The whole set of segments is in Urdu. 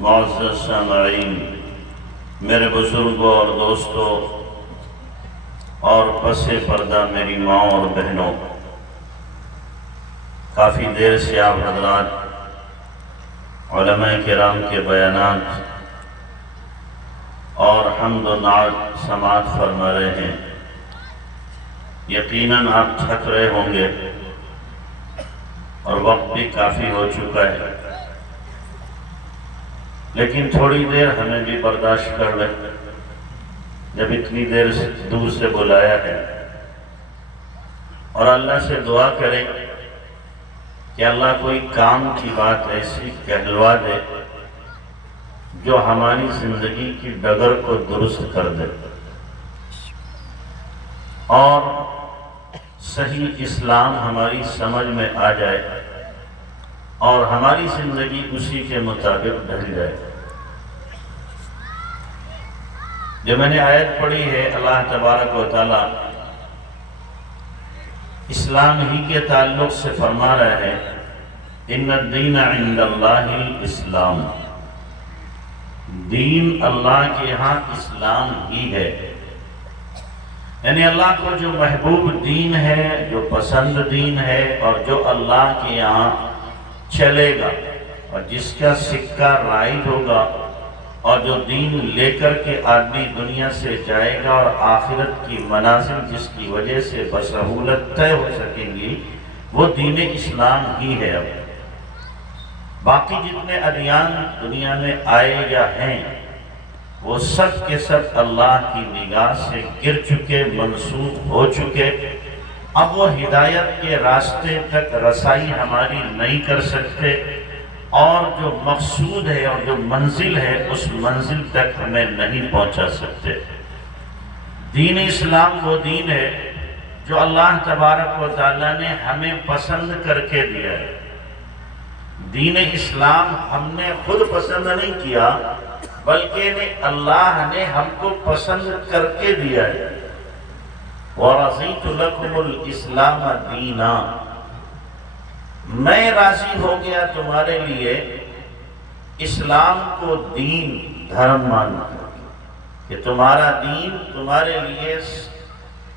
معزز سامعین، میرے بزرگوں اور دوستوں اور پس پردہ میری ماں اور بہنوں، کافی دیر سے آپ حضرات علماء کرام کے بیانات اور حمد و نعت سماعت فرما رہے ہیں۔ یقیناً آپ تھک رہے ہوں گے اور وقت بھی کافی ہو چکا ہے، لیکن تھوڑی دیر ہمیں بھی برداشت کر لیں۔ جب اتنی دیر دور سے بلایا ہے، اور اللہ سے دعا کریں کہ اللہ کوئی کام کی بات ایسی کہلوا دے جو ہماری زندگی کی ڈگر کو درست کر دے اور صحیح اسلام ہماری سمجھ میں آ جائے اور ہماری زندگی اسی کے مطابق ڈھل جائے۔ جو میں نے آیت پڑھی ہے، اللہ تبارک و تعالی اسلام ہی کے تعلق سے فرما رہا ہے، ان الدین عند اللہ الاسلام، دین اللہ کے یہاں اسلام ہی ہے۔ یعنی اللہ کو جو محبوب دین ہے، جو پسند دین ہے، اور جو اللہ کے یہاں چلے گا اور جس کا سکہ رائج ہوگا، اور جو دین لے کر کے آدمی دنیا سے جائے گا اور آخرت کی منازل جس کی وجہ سے بسہولت طے ہو سکیں گی، وہ دین اسلام ہی ہے۔ اب باقی جتنے ادیان دنیا میں آئے یا ہیں، وہ سب کے سب اللہ کی نگاہ سے گر چکے، منسوخ ہو چکے۔ اب وہ ہدایت کے راستے تک رسائی ہماری نہیں کر سکتے، اور جو مقصود ہے اور جو منزل ہے اس منزل تک ہمیں نہیں پہنچا سکتے۔ دین اسلام وہ دین ہے جو اللہ تبارک و تعالیٰ نے ہمیں پسند کر کے دیا ہے۔ دین اسلام ہم نے خود پسند نہیں کیا، بلکہ اللہ نے ہم کو پسند کر کے دیا ہے۔ وَرَضِيتُ لَكُمُ الْإِسْلَامَ دِينًا، میں راضی ہو گیا تمہارے لیے اسلام کو دین، دھرم مان کر کہ تمہارا دین تمہارے لیے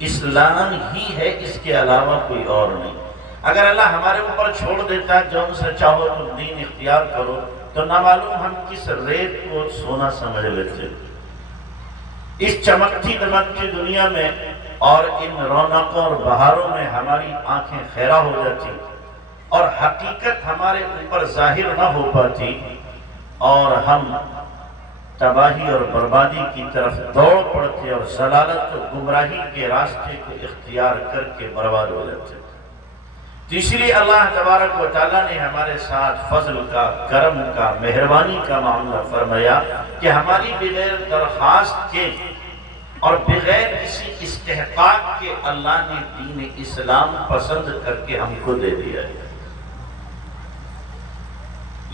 اسلام ہی ہے، اس کے علاوہ کوئی اور نہیں۔ اگر اللہ ہمارے اوپر چھوڑ دیتا جو ہم سے چاہو تم دین اختیار کرو، تو نہ معلوم ہم کس ریت کو سونا سمجھ لیتے۔ اس چمکتی دمکتی دنیا میں اور ان رونقوں اور بہاروں میں ہماری آنکھیں خیرہ ہو جاتی اور حقیقت ہمارے اوپر ظاہر نہ ہو پاتی، اور ہم تباہی اور بربادی کی طرف دوڑ پڑتے اور ضلالت اور گمراہی کے راستے کو اختیار کر کے برباد ہو جاتے۔ تو اس لیے اللہ تبارک و تعالیٰ نے ہمارے ساتھ فضل کا، کرم کا، مہربانی کا معاملہ فرمایا کہ ہماری بغیر درخواست کے اور بغیر کسی استحقاق کے اللہ نے دین اسلام پسند کر کے ہم کو دے دیا ہے۔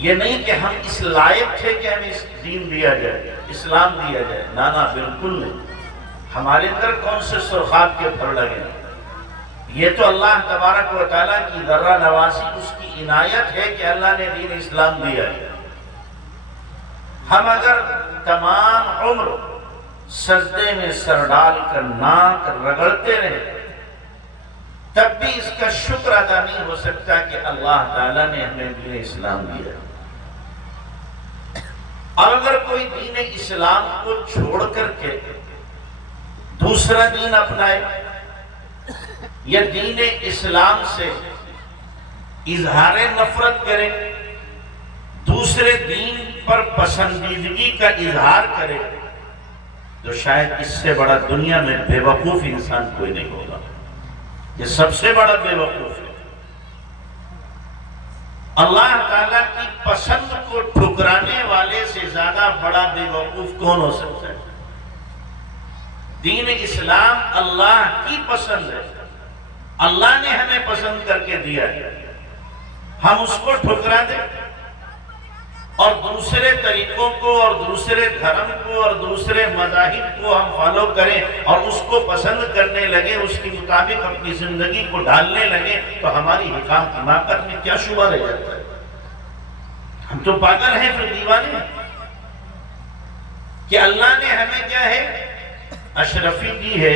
یہ نہیں کہ ہم اس لائق تھے کہ ہمیں اس دین دیا جائے، اسلام دیا جائے، نہ بالکل نہیں۔ ہمارے اندر کون سے سرخاب کے پھر لگے؟ یہ تو اللہ تبارک و تعالیٰ کی ذرہ نوازی، اس کی عنایت ہے کہ اللہ نے دین اسلام دیا ہے۔ ہم اگر تمام عمر سجدے میں سر ڈال کر ناک رگڑتے رہے، تب بھی اس کا شکر ادا نہیں ہو سکتا کہ اللہ تعالیٰ نے ہمیں دین اسلام دیا۔ اور اگر کوئی دین اسلام کو چھوڑ کر کے دوسرا دین اپنائے یا دین اسلام سے اظہار نفرت کرے، دوسرے دین پر پسندیدگی کا اظہار کرے، تو شاید اس سے بڑا دنیا میں بے وقوف انسان کوئی نہیں ہوگا۔ یہ سب سے بڑا بے وقوف ہے۔ اللہ تعالیٰ کی پسند کو ٹھکرانے والے سے زیادہ بڑا بے وقوف کون ہو سکتا ہے؟ دین اسلام اللہ کی پسند ہے، اللہ نے ہمیں پسند کر کے دیا ہے، ہم اس کو ٹھکرا دیں اور دوسرے طریقوں کو اور دوسرے دھرم کو اور دوسرے مذاہب کو ہم فالو کریں اور اس کو پسند کرنے لگے، اس کے مطابق اپنی زندگی کو ڈالنے لگے، تو ہماری حماقت میں کیا شبہ رہ جاتا ہے؟ ہم تو پاگل ہیں، پھر دیوانے ہیں۔ کہ اللہ نے ہمیں کیا ہے اشرفی دی ہے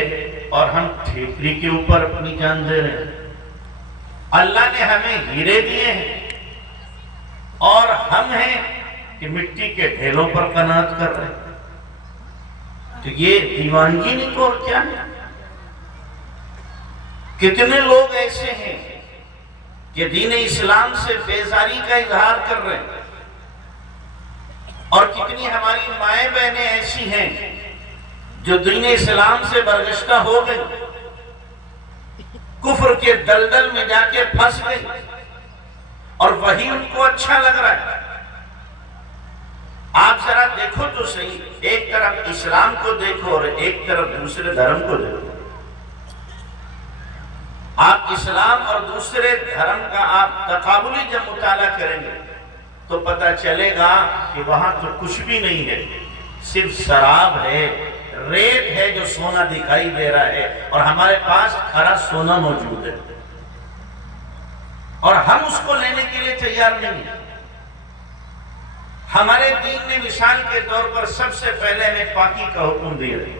اور ہم ٹھیکری کے اوپر اپنی جان دے رہے ہیں۔ اللہ نے ہمیں ہیرے دیے ہیں اور ہم ہیں کہ مٹی کے ڈھیلوں پر قناعت کر رہے ہیں۔ تو یہ دیوانگی نہیں تو اور کیا ہے؟ کتنے لوگ ایسے ہیں کہ دین اسلام سے بیزاری کا اظہار کر رہے ہیں، اور کتنی ہماری مائیں بہنیں ایسی ہیں جو دین اسلام سے برگشتہ ہو گئی، کفر کے دلدل میں جا کے پھنس گئی، اور وہی ان کو اچھا لگ رہا ہے۔ آپ ذرا دیکھو تو صحیح، ایک طرف اسلام کو دیکھو اور ایک طرف دوسرے دھرم کو دیکھو۔ آپ اسلام اور دوسرے دھرم کا آپ تقابلی جب مطالعہ کریں گے تو پتہ چلے گا کہ وہاں تو کچھ بھی نہیں ہے، صرف شراب ہے، ریت ہے جو سونا دکھائی دے رہا ہے، اور ہمارے پاس کھرا سونا موجود ہے اور ہم اس کو لینے کے لیے تیار نہیں ہیں۔ ہمارے دین نے مثال کے طور پر سب سے پہلے ہمیں پاکی کا حکم دیا ہے،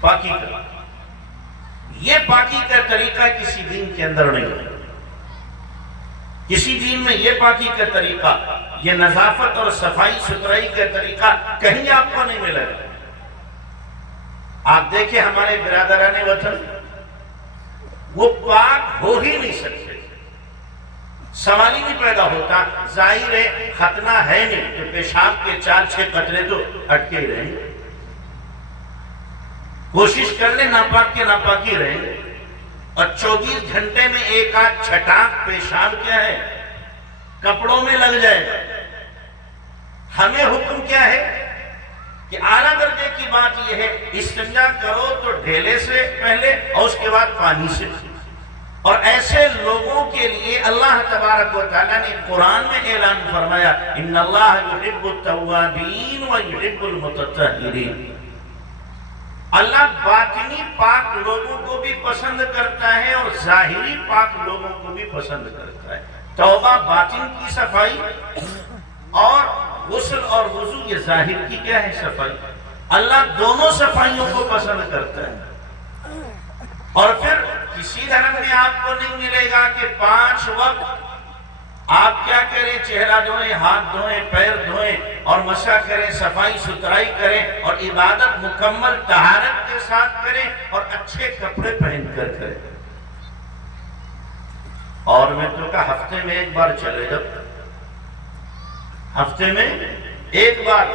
پاکی کا۔ یہ پاکی کا طریقہ کسی دین کے اندر نہیں ہے، کسی دین میں یہ پاکی کا طریقہ، یہ نظافت اور صفائی ستھرائی کا طریقہ کہیں آپ کو نہیں ملے گا۔ آپ دیکھیں ہمارے برادران وطن، وہ پاک ہو ہی نہیں سکتے، سوال ہی نہیں پیدا ہوتا۔ ظاہر ہے ختنہ ہے نہیں کہ پیشاب کے 4-6 قطرے تو اٹکے ہی رہیں گے، کوشش کر لیں ناپاک کے ناپاک ہی رہیں گے، اور 24 گھنٹے میں ایک آدھ چھٹاک پیشاب کیا ہے کپڑوں میں لگ جائے گا۔ ہمیں حکم کیا ہے کہ اعلیٰ درجے کی بات یہ ہے استنجا کرو تو ڈھیلے سے پہلے اور اس کے بعد پانی سے۔ اور ایسے لوگوں کے لیے اللہ تبارک و تعالیٰ نے قرآن میں اعلان فرمایا ان اللہ یحب التوابین ویحب المتطہرین۔ اللہ باطنی پاک لوگوں کو بھی پسند کرتا ہے اور ظاہری پاک لوگوں کو بھی پسند کرتا ہے۔ توبہ باطن کی صفائی اور غسل اور وضو یہ ظاہر کی کیا ہے صفائی۔ اللہ دونوں صفائیوں کو پسند کرتا ہے۔ اور پھر کسی دھرم میں آپ کو نہیں ملے گا کہ 5 وقت آپ کیا کریں، چہرہ دھوئیں، ہاتھ دھوئیں، پیر دھوئیں اور مسح کریں، صفائی ستھرائی کریں اور عبادت مکمل طہارت کے ساتھ کریں اور اچھے کپڑے پہن کر کریں۔ اور میں تو کہا ہفتے میں ایک بار چلے گا، ہفتے میں ایک بار۔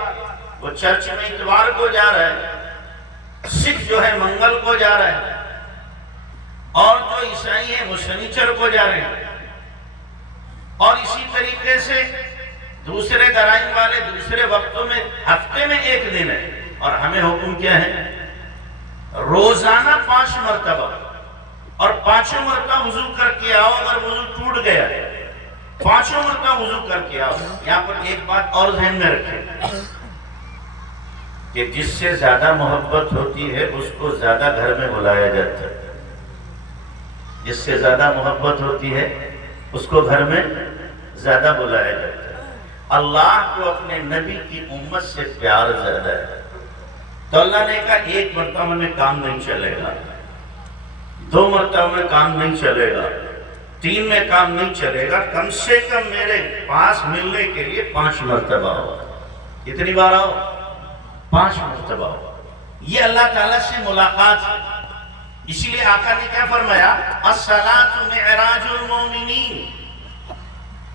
وہ چرچ میں اتوار کو جا رہا ہے، سکھ جو ہے منگل کو جا رہا ہے، اور جو عیسائی ہیں وہ شنیچر کو جا رہے ہیں، اور اسی طریقے سے دوسرے درائم والے دوسرے وقتوں میں ہفتے میں ایک دن ہے۔ اور ہمیں حکم کیا ہے روزانہ 5 مرتبہ، اور 5 مرتبہ وضو کر کے آؤ۔ اگر وضو ٹوٹ گیا ہے 5 مرتبہ وضو کر کے آؤ۔ یہاں پر ایک بات اور ذہن میں رکھیں کہ جس سے زیادہ محبت ہوتی ہے اس کو زیادہ گھر میں بلایا جاتا ہے، جس سے زیادہ محبت ہوتی ہے اس کو گھر میں زیادہ بلایا جاتا ہے۔ اللہ کو اپنے نبی کی امت سے پیار زیادہ ہے، تو اللہ نے کہا 1 مرتبہ میں کام نہیں چلے گا، 2 مرتبہ میں کام نہیں چلے گا، 3 میں کام نہیں چلے گا، کم سے کم میرے پاس ملنے کے لیے 5 مرتبہ ہو۔ کتنی بار آؤ؟ 5 مرتبہ ہو۔ یہ اللہ تعالیٰ سے ملاقات ہے۔ اسی لیے آقا نے کیا فرمایا الصلاۃ معراج المومنین،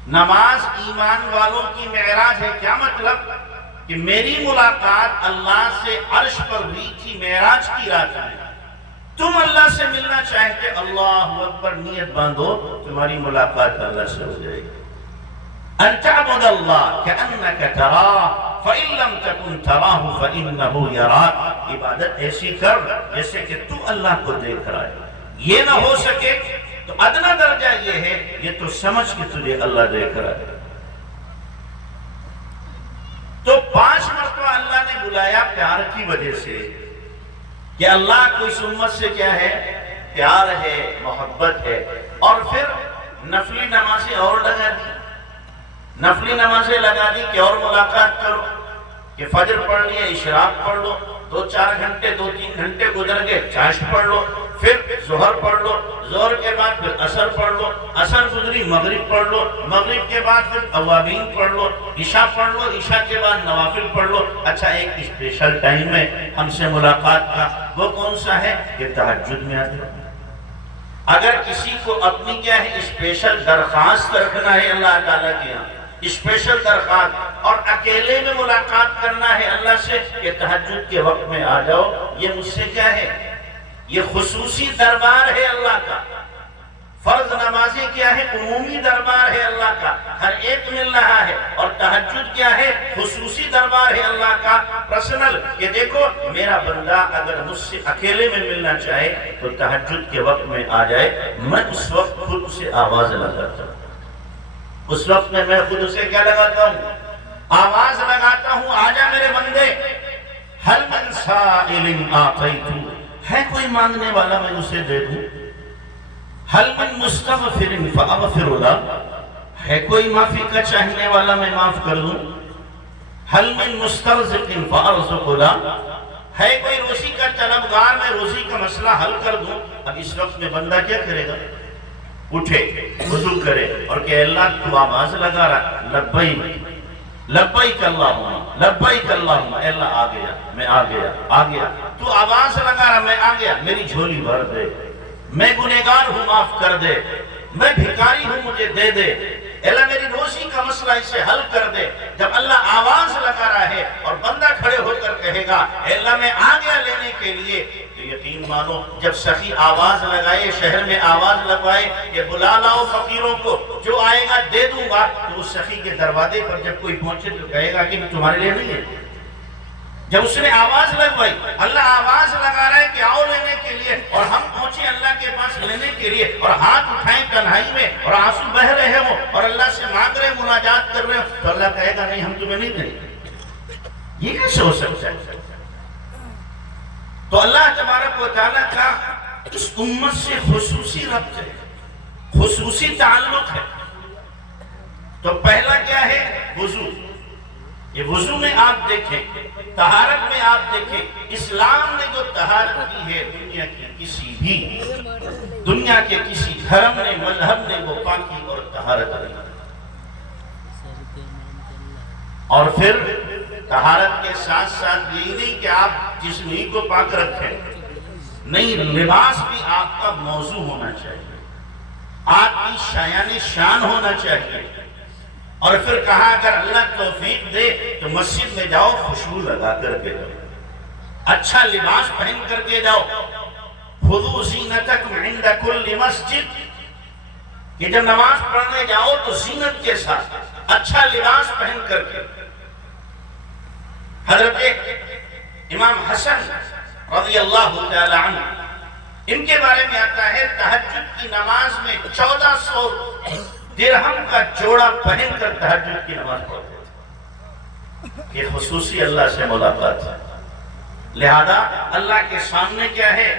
نماز ایمان والوں کی معراج ہے۔ کیا مطلب کہ میری ملاقات اللہ سے عرش پر ہوئی تھی معراج کی رات میں، تم اللہ سے ملنا چاہتے، اللہ اکبر نیت باندھو، تمہاری ملاقات اللہ سے ہو جائے گی۔ ان تعبد اللہ کأنک تراہ فإن لم تكن تراہ فإنہ یراک۔ عبادت ایسی کر جیسے کہ تو اللہ کو دیکھ رہا ہے۔ یہ نہ ہو سکے تو ادنا درجہ یہ ہے یہ تو سمجھ کہ تجھے اللہ دیکھ رہا ہے۔ تو 5 مرتبہ اللہ نے بلایا پیار کی وجہ سے کہ اللہ کو اس امت سے کیا ہے پیار ہے، محبت ہے۔ اور پھر نفلی نمازیں اور لگا دی، نفلی نمازیں لگا دی کہ اور ملاقات کرو، کہ فجر پڑھ لیا، اشراق پڑھ لو، 2-4 گھنٹے 2-3 گھنٹے گزر گئے، چاشت پڑھ لو، پھر ظہر پڑھ لو، ظہر کے بعد پھر عصر پڑھ لو، عصر گزری مغرب پڑھ لو، مغرب کے بعد پھر اوابین پڑھ لو، عشاء پڑھ لو، عشاء کے بعد نوافل پڑھ لو۔ اچھا ایک اسپیشل ٹائم ہے ہم سے ملاقات کا، وہ کون سا ہے کہ تہجد میں آتے ہیں۔ اگر کسی کو اپنی کیا ہے اسپیشل درخواست رکھنا ہے اللہ تعالیٰ کے یہاں، اسپیشل درخواست، اور اکیلے میں ملاقات کرنا ہے اللہ سے کہ تہجد کے وقت میں آ جاؤ، یہ مجھ سے کیا ہے، یہ خصوصی دربار ہے اللہ کا۔ فرض نمازی کیا ہے، عمومی دربار ہے اللہ کا، ہر ایک مل رہا ہے، اور تہجد کیا ہے، خصوصی دربار ہے اللہ کا، پرسنل، کہ دیکھو میرا بندہ اگر مجھ سے اکیلے میں ملنا چاہے تو تہجد کے وقت میں آ جائے، میں اس وقت خود اسے آواز لگاتا ہوں۔ اس وقت میں خود اسے کیا لگاتا ہوں، آواز لگاتا ہوں، آجا میرے بندے، حل من سائل آتیتو، ہے کوئی مانگنے والا میں اسے دے دوں، حل من مستغفر فاغفر له، ہے کوئی معافی کا چاہنے والا میں معاف کر دوں، حل من مسترزق فارزق له، ہے کوئی روزی کا طلبگار میں روزی کا مسئلہ حل کر دوں۔ اب اس وقت میں بندہ کیا کرے گا، اٹھے، وضو کرے اور کہ اللہ تو آواز لگا رہا، لبیک لبیک اللہم لبیک اللہم، اے اللہ آ گیا، میں آ گیا، آ گیا، تو آواز لگا رہا، میں آ گیا، میری جھولی بھر دے، میں گنہگار ہوں معاف کر دے، میں بھکاری ہوں مجھے دے دے، اللہ میری روزی کا مسئلہ اسے حل کر دے۔ جب اللہ آواز لگا رہا ہے اور بندہ کھڑے ہو کر کہے گا اے اللہ میں آ گیا لینے کے لیے، تو یقین مانو جب سخی آواز لگائے، شہر میں آواز لگائے کہ بلا لاؤ فقیروں کو، جو آئے گا دے دوں گا، تو اس سخی کے دروازے پر جب کوئی پہنچے تو کہے گا کہ میں تمہارے لیے نہیں ہے۔ جب اس نے آواز لگوائی، اللہ آواز لگا رہا ہے کہ آؤ لینے کے لیے، اور ہم پہنچے اللہ کے پاس لینے کے لیے، اور ہاتھ اٹھائیں تنہائی میں اور آنسو بہ رہے ہو اور اللہ سے مانگ رہے، مناجات کر رہے ہو، تو اللہ کہے گا نہیں ہم تمہیں نہیں دیں گے۔ یہ کیسے ہو سکتا ہے؟ تو اللہ تبارک و تعالیٰ کا اس امت سے خصوصی ربط ہے، خصوصی تعلق ہے۔ تو پہلا کیا ہے، وضو۔ یہ وضو میں آپ دیکھیں، طہارت میں آپ دیکھیں، اسلام نے جو طہارت کی ہے دنیا کی کسی بھی، دنیا کے کسی دھرم نے، مذہب نے وہ پاکی اور طہارت نہیں۔ اور پھر طہارت کے ساتھ ساتھ یہی نہیں کہ آپ جسم ہی کو پاک رکھیں، نہیں، لباس بھی آپ کا موضوع ہونا چاہیے، آپ کی شایان شان ہونا چاہیے۔ اور پھر کہا اگر اللہ توفیق دے تو مسجد میں جاؤ، خوشبو لگا کر کے جاؤ، اچھا لباس پہن کر کے جاؤ، خذوا زینتکم عند کل مسجد، کہ جب نماز پڑھنے جاؤ تو زینت کے ساتھ اچھا لباس پہن کر کے۔ حضرت امام حسن رضی اللہ تعالی عنہ، ان کے بارے میں آتا ہے تہجد کی نماز میں 1400 درہم کا جوڑا پہن کر تہجد کی نماز پڑھتے تھے۔ یہ خصوصی اللہ سے ملاقات ہے، لہذا اللہ کے سامنے کیا ہے،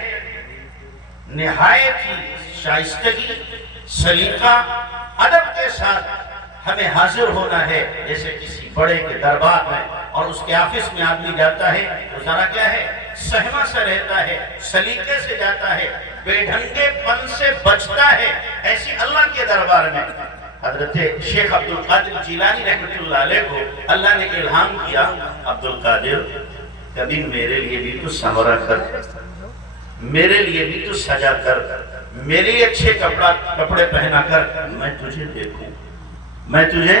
نہایت ہی شائستگی، سلیقہ، ادب کے ساتھ ہمیں حاضر ہونا ہے، جیسے کسی بڑے کے دربار میں اور اس کے آفس میں آدمی جاتا ہے تو ذرا کیا ہے، سہما سے رہتا ہے، سلیقے سے جاتا ہے، بے ڈھنگے پن سے بچتا ہے۔ ایسی اللہ کے دربار میں حضرت شیخ عبدالقادر جیلانی رحمۃ اللہ علیہ کو اللہ نے الہام کیا، عبدالقادر کبھی میرے لیے بھی تو سنورا کر، میرے لیے بھی تو سجا کر، میرے لیے اچھے کپڑے پہنا کر، میں تجھے دیکھوں، میں تجھے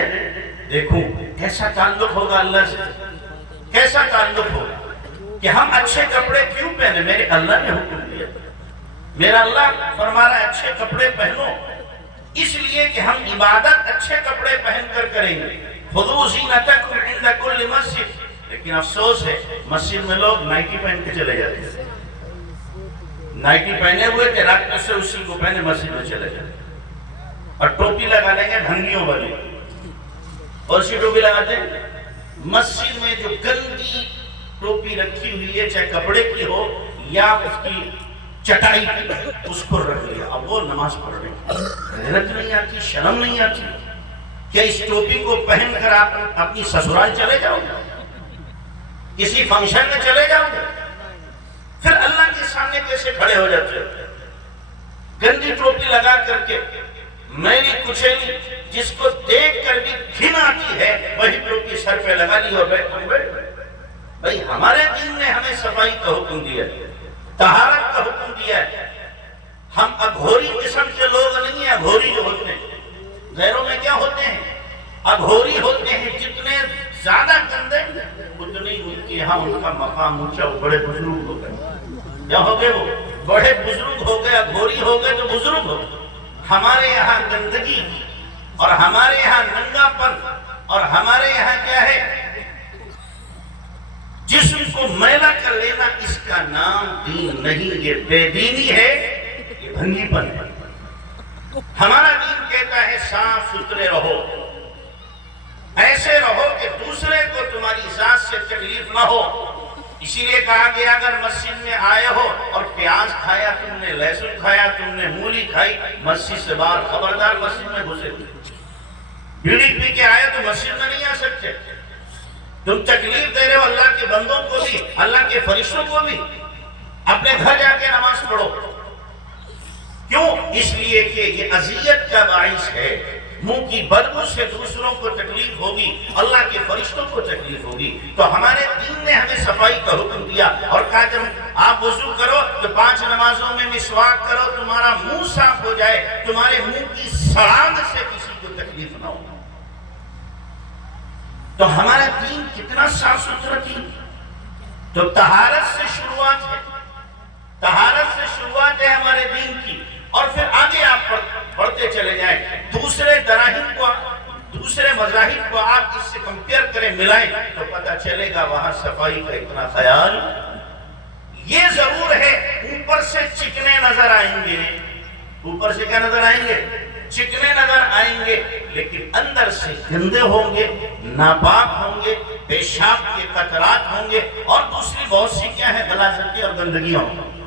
دیکھوں۔ کیسا تعلق ہوگا اللہ سے، کیسا تعلق ہوگا کہ ہم اچھے کپڑے کیوں پہنے، میرے اللہ نے حکم دیا، میرا اللہ فرما رہا ہے اچھے کپڑے پہنو، اس لیے کہ ہم عبادت اچھے کپڑے پہن کر کریں گے۔ خذوا زینتکم عند کل مسجد، لیکن افسوس ہے مسجد میں لوگ نائٹی پہن کے چلے جاتے ہیں، نائٹی پہنے ہوئے تھے، رات میں سے اسی کو پہنے مسجد میں چلے جاتے ہیں، اور ٹوپی لگا لیں گے ڈھنگیوں والی، اور سی ٹوپی لگاتے ہیں۔ مسجد میں جو گندی ٹوپی رکھی ہوئی ہے، چاہے کپڑے کی ہو یا اس کی چٹائی کی، اس کو رکھ لیا، اب وہ نماز پڑھ رہے ہیں، غیرت نہیں آتی، شرم نہیں آتی؟ کیا اس ٹوپی کو پہن کر آپ اپنی سسرال چلے جاؤ؟ کسی فنکشن میں چلے جاؤ گے، پھر اللہ کے سامنے کیسے کھڑے ہو جاتے ہو؟ گندی ٹوپی لگا کر کے، میلی کچیلی، جس کو دیکھ کر بھی گھن آتی ہے، وہی ٹوپی سر پہ لگا لی اور بیٹھ بھائی ہمارے دین نے ہمیں صفائی کا حکم دیا ہے، طہارت کا حکم دیا ہے۔ ہم اگھوری قسم کے لوگ نہیں ہیں۔ اگھوری جو ہوتے ہیں غیروں میں کیا ہوتے ہیں؟ اگھوری ہوتے ہیں، جتنے زیادہ گندے اتنے ہی ان کے یہاں ان کا مقام اونچا، بڑے بزرگ ہو گئے۔ کیا ہو گئے؟ وہ بڑے بزرگ ہو گئے، اگھوری ہو گئے تو بزرگ ہو گئے۔ ہمارے یہاں گندگی اور ہمارے یہاں ننگا پن اور ہمارے یہاں کیا ہے؟ جسم کو میلا کر لینا، اس کا نام دین نہیں، یہ بے دینی ہے، یہ بھنگی پن ہے۔ ہمارا دین کہتا ہے صاف ستھرے رہو، ایسے رہو کہ دوسرے کو تمہاری ذات سے تکلیف نہ ہو۔ اسی لیے کہا گیا اگر مسجد میں آئے ہو اور پیاز کھایا تم نے، لہسن کھایا تم نے، مولی کھائی، مسجد سے باہر خبردار مسجد میں گھسے۔ بیڑی پی کے آئے تو مسجد میں نہیں آ سکتے۔ تم تکلیف دے رہے ہو اللہ کے بندوں کو بھی، اللہ کے فرشتوں کو بھی۔ اپنے گھر جا کے نماز پڑھو۔ کیوں؟ اس لیے کہ یہ اذیت کا باعث ہے۔ منہ کی بدبو سے دوسروں کو تکلیف ہوگی، اللہ کے فرشتوں کو تکلیف ہوگی۔ تو ہمارے دین نے ہمیں صفائی کا حکم دیا اور کہا جب آپ وضو کرو تو 5 نمازوں میں مسواک کرو، تمہارا منہ صاف ہو جائے، تمہارے منہ کی سڑانگ سے کسی کو تکلیف نہ ہو۔ تو ہمارا دین کتنا صاف ستھرا دین۔ تو طہارت سے شروعات ہے، طہارت سے شروعات ہے ہمارے دین کی۔ اور پھر آگے آپ پڑھتے چلے جائیں، دوسرے دراہیم کو، دوسرے مذاہب کو آپ اس سے کمپیئر کریں، ملائیں، تو پتہ چلے گا وہاں صفائی کا اتنا خیال۔ یہ ضرور ہے اوپر سے چکنے نظر آئیں گے، اوپر سے کیا نظر آئیں گے؟ چکنے نظر آئیں گے، لیکن اندر سے گندے ہوں گے، ناپاک ہوں گے، پیشاب کے قطرات ہوں گے، اور دوسری بہت سی کیا ہے غلاظتیں اور گندگیاں ہوں گی۔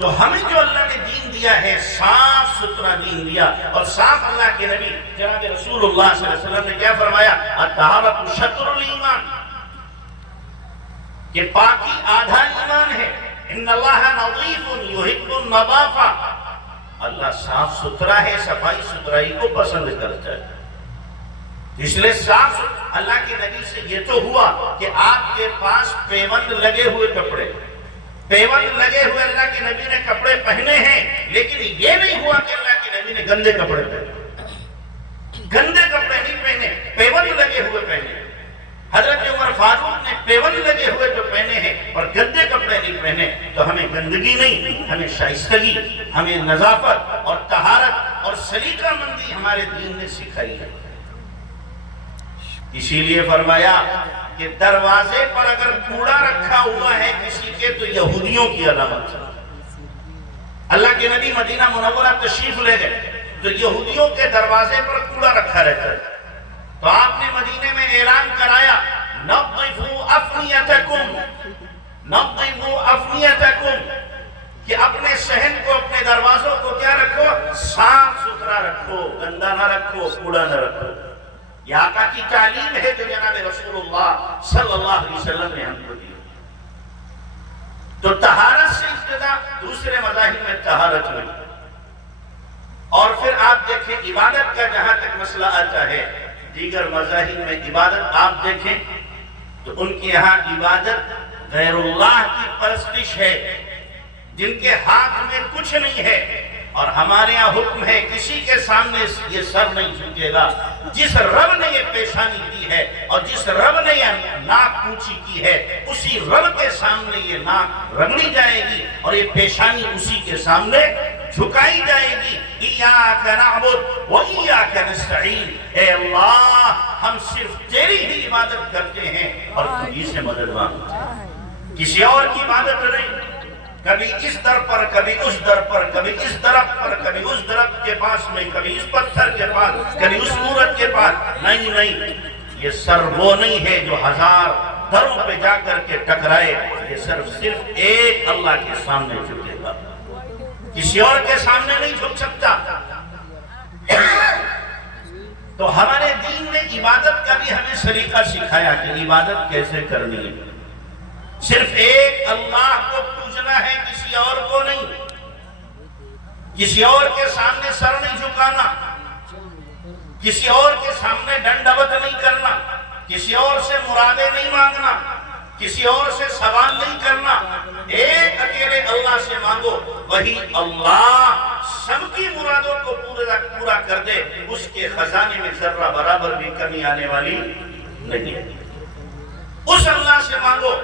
تو ہمیں جو اللہ نے دین دیا ہے، صاف ستھرا دین دیا، اور صاف اللہ کے نبی جناب رسول اللہ صلی اللہ علیہ وسلم نے کیا فرمایا؟ الطہارۃ شطر الایمان، کہ پاکی آدھا ایمان ہے۔ ان اللہ نظیف یحب النظافہ، اللہ صاف ستھرا ہے، صفائی ستھرائی کو پسند کرتا ہے۔ اس لیے صاف اللہ کے نبی سے یہ تو ہوا کہ آپ کے پاس پیوند لگے ہوئے کپڑے، پیوند لگے ہوئے اللہ کے نبی نے کپڑے پہنے ہیں، لیکن یہ نہیں ہوا کہ اللہ کے نبی نے گندے کپڑے پہنے، گندے کپڑے نہیں پہنے، پیوند لگے ہوئے پہنے۔ حضرت عمر فاروق نے پیوند لگے ہوئے جو پہنے ہیں اور گندے کپڑے نہیں پہنے۔ تو ہمیں گندگی نہیں، ہمیں شائستگی، ہمیں نظافت اور طہارت اور سلیقہ مندی ہمارے دین نے سکھائی ہے۔ اسی لیے فرمایا کہ دروازے پر اگر کوڑا رکھا ہوا ہے کسی کے تو یہودیوں کی علامت ہے۔ اللہ کے نبی مدینہ منورہ تشریف لے گئے تو یہودیوں کے دروازے پر کوڑا رکھا رہتا ہے، تو آپ نے مدینے میں اعلان کرایا نظفوا افنیتکم، نظفوا افنیتکم، کہ اپنے صحن کو، اپنے دروازوں کو کیا رکھو؟ صاف ستھرا رکھو، گندا نہ رکھو، کوڑا نہ رکھو۔ یہ آقا کی تعلیم ہے جو جناب رسول اللہ صلی اللہ علیہ وسلم نے ہم کو دی۔ تو طہارت سے ابتدا، دوسرے مذاہب میں طہارت ہوئی۔ اور پھر آپ دیکھیں عبادت کا جہاں تک مسئلہ آتا ہے، دیگر مذاہب میں عبادت آپ دیکھیں تو ان کے یہاں عبادت غیر اللہ کی پرستش ہے، جن کے ہاتھ میں کچھ نہیں ہے۔ اور ہمارے یہاں حکم ہے کسی کے سامنے یہ سر نہیں جھکے گا۔ جس رب نے یہ پیشانی دی ہے اور جس رب نے یہ ناک اونچی کی ہے، اسی رب کے سامنے یہ ناک رگڑی جائے گی اور یہ پیشانی اسی کے سامنے جھکائی جائے گی۔ ایاک نعبد و ایاک نستعین، اے اللہ ہم صرف تیری ہی عبادت کرتے ہیں اور تجھی سے مدد مانگتے ہیں، کسی اور کی عبادت نہیں۔ کبھی اس در پر، کبھی اس در پر، کبھی اس درخت پر، کبھی اس درخت کے پاس میں، کبھی اس پتھر کے پاس، کبھی اس مورت کے پاس، نہیں نہیں، یہ سر وہ نہیں ہے جو 1000 دروں پہ جا کر کے ٹکرائے۔ یہ سر صرف ایک اللہ کے سامنے جھکے گا، کسی اور کے سامنے نہیں جھک سکتا۔ تو ہمارے دین نے عبادت کا بھی ہمیں سلیقہ سکھایا کہ عبادت کیسے کرنی ہے. صرف ایک اللہ کو پوجنا ہے، کسی اور کو نہیں. کسی اور کے سامنے سر نہیں جھکانا، کسی اور کے سامنے ڈنڈوت نہیں کرنا، کسی اور سے مرادیں نہیں مانگنا، کسی اور سے سوال نہیں کرنا. ایک اکیلے اللہ سے مانگو، وہی اللہ سب کی مرادوں کو پورا کر دے. اس کے خزانے میں ذرہ برابر بھی کمی آنے والی نہیں ہے. اس اللہ سے مانگو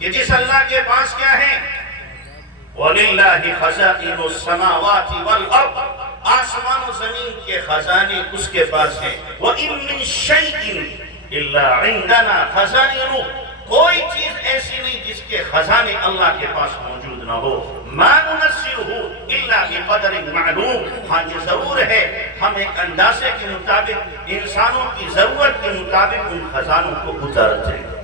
کہ جس اللہ کے پاس کیا ہے، وَلِلَّهِ خَزَائِنُ السَّمَاوَاتِ وَالْأَرْضِ، آسمان و زمین کے خزانے اس کے پاس ہیں. وَإِن مِّن شَيْءٍ إِلَّا عِندَنَا خَزَائِنُهُ، کوئی چیز ایسی نہیں جس کے خزانے اللہ کے پاس موجود نہ ہو. مَا نُنَزِّلُهُ إِلَّا بِقَدْرٍ مَعْلُومٍ، ہاں یہ ضرور ہے ہم ایک اندازے کے مطابق، انسانوں کی ضرورت کے مطابق ان خزانوں کو اتارتے ہیں.